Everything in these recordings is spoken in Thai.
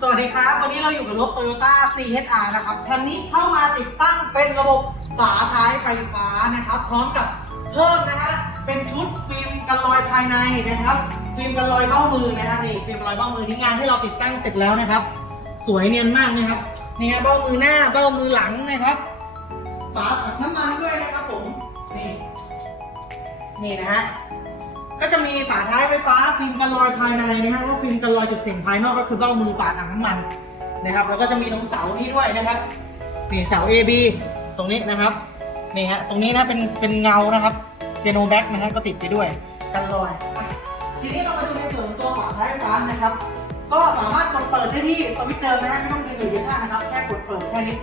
สวัสดีครับ วันนี้เราอยู่กับรถ Toyota CHR นะครับคันนี้เข้ามาติดตั้งเป็นระบบฝาท้ายไฟฟ้านะครับ พร้อมกับเพิ่มนะฮะเป็นชุดฟิล์มกันรอยภายในนะครับ ฟิล์มกันรอยเบ้ามือนะฮะนี่ฟิล์มรอยเบ้ามือนี่งานที่เราติดตั้งเสร็จแล้วนะครับ สวยเนียนมากนะครับนี่ฮะเบ้ามือหน้าเบ้ามือหลังนะครับฝาถังน้ำมันด้วยนะครับผมนี่นี่นะฮะ ก็จะมีฝาท้ายไฟฟ้าฟิล์มกันรอยภายในนะครับแล้วฟิล์มกันรอยจุดเสี่ยงภายนอกก็คือเบ้ามือฝาถังน้ำมันนะครับ แล้วก็จะมีตรงเสานี้ด้วยนะครับนี่เสา AB ตรงนี้นะครับนี่ฮะตรงนี้นะเป็นเป็นเงานะครับเปียโนแบ็กนะฮะก็ติดไปด้วยกันรอย ทีนี้เรามาดูในส่วนของตัวฝาท้ายไฟฟ้านะครับ ก็สามารถกดเปิดได้ที่สวิตช์เดิมนะฮะไม่ต้องดึงหรือชานะครับแค่กดเปิดแค่นี้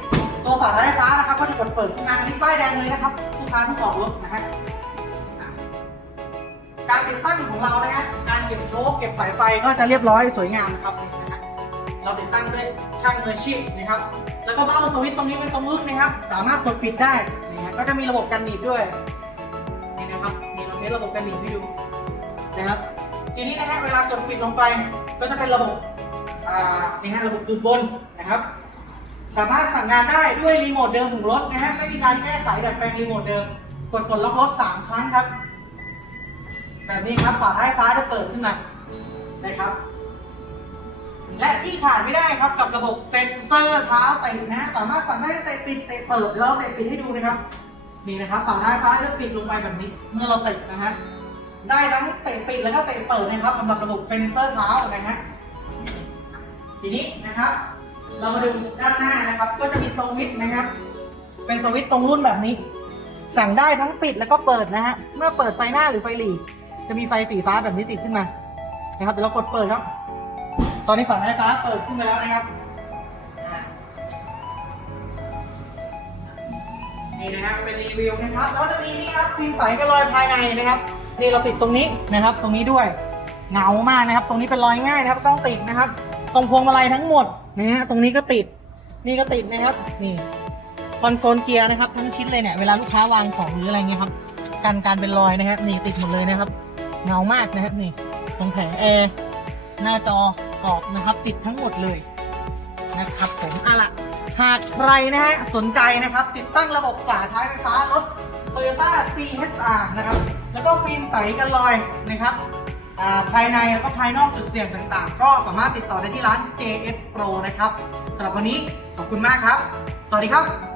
ตัวฝาท้ายไฟฟ้านะครับก็จะกดเปิดขึ้นมาอันนี้ป้ายแดงเลยนะครับลูกค้าที่ออกรถนะฮะ การติดตั้งของเรานะฮะการเก็บโชคเก็บสายไฟก็จะเรียบร้อยสวยงามนะครับนะฮะเราติดตั้งด้วยช่างมืออาชีพนะครับ แล้วก็เบ้าสวิตช์ตรงนี้เป็นตรงรุ่นนะครับ สามารถกดปิดได้นี่ฮะก็จะมีระบบกันหนีบด้วยนี่นะครับนี่เราเทสระบบกันหนีบให้ดูนะครับทีนี้นะฮะเวลากดปิดลงไปก็จะเป็นระบบอ่านี่ฮะระบบดูดบนนะครับสามารถสั่งงานได้ด้วยรีโมทเดิมของรถนะฮะไม่มีการแก้ไขดัดแปลงรีโมทเดิม กดกดล็อกรถสามครั้งครับ แบบนี้ครับฝาท้ายฟ้าจะเปิดขึ้นมานะครับ และที่ขาดไม่ได้ครับกับระบบเซ็นเซอร์เท้าเตะนะสามารถสั่งได้เตะปิดเตะเปิดเดี๋ยวเราเตะปิดให้ดูนะครับนี่นะครับฝาท้ายฟ้าจะปิดลงไปแบบนี้ เมื่อเราเตะนะฮะได้ทั้งเตะปิดแล้วก็เตะเปิดนะครับสำหรับระบบเซ็นเซอร์เท้านะฮะทีนี้นะครับ เรามาดูด้านหน้านะครับ ก็จะมีสวิตช์นะครับ เป็นสวิตช์ตรงรุ่นแบบนี้ สั่งได้ทั้งปิดแล้วก็เปิดนะฮะเมื่อเปิดไฟหน้าหรือไฟหลี จะมีไฟสีฟ้าแบบนี้ติดขึ้นมานะครับเดี๋ยวเรากดเปิดครับ ตอนนี้ฝั่งไฟฟ้าเปิดขึ้นไปแล้วนะครับนี่นะฮะเป็นรีวิวนะครับแล้วจะมีนี่ครับฟิล์มใสกระลอยภายในนะครับนี่เราติดตรงนี้นะครับ ตรงนี้ด้วยเหงามากนะครับ ตรงนี้เป็นรอยง่ายนะครับต้องติดนะครับ ตรงพวงมาลัยทั้งหมดนะฮะตรงนี้ก็ติด นี่ก็ติดนะครับ นี่คอนโซลเกียร์นะครับทั้งชิ้นเลยเนี่ยเวลาลูกค้าวางของหรืออะไรเงี้ยครับกันการเป็นรอยนะครับนี่ติดหมดเลยนะครับ เงามากนะครับนี่ตรงแผงแอร์หน้าจอขอบนะครับ ติดทั้งหมดเลยนะครับผมอะละหากใครนะฮะสนใจนะครับ ติดตั้งระบบฝาท้ายไฟฟ้ารถ Toyota CHR นะครับ แล้วก็ฟิล์มใสกันรอยนะครับภายในแล้วก็ภายนอกจุดเสี่ยงต่างๆ ก็สามารถติดต่อได้ที่ร้าน JF Pro นะครับสำหรับวันนี้ขอบคุณมากครับ สวัสดีครับ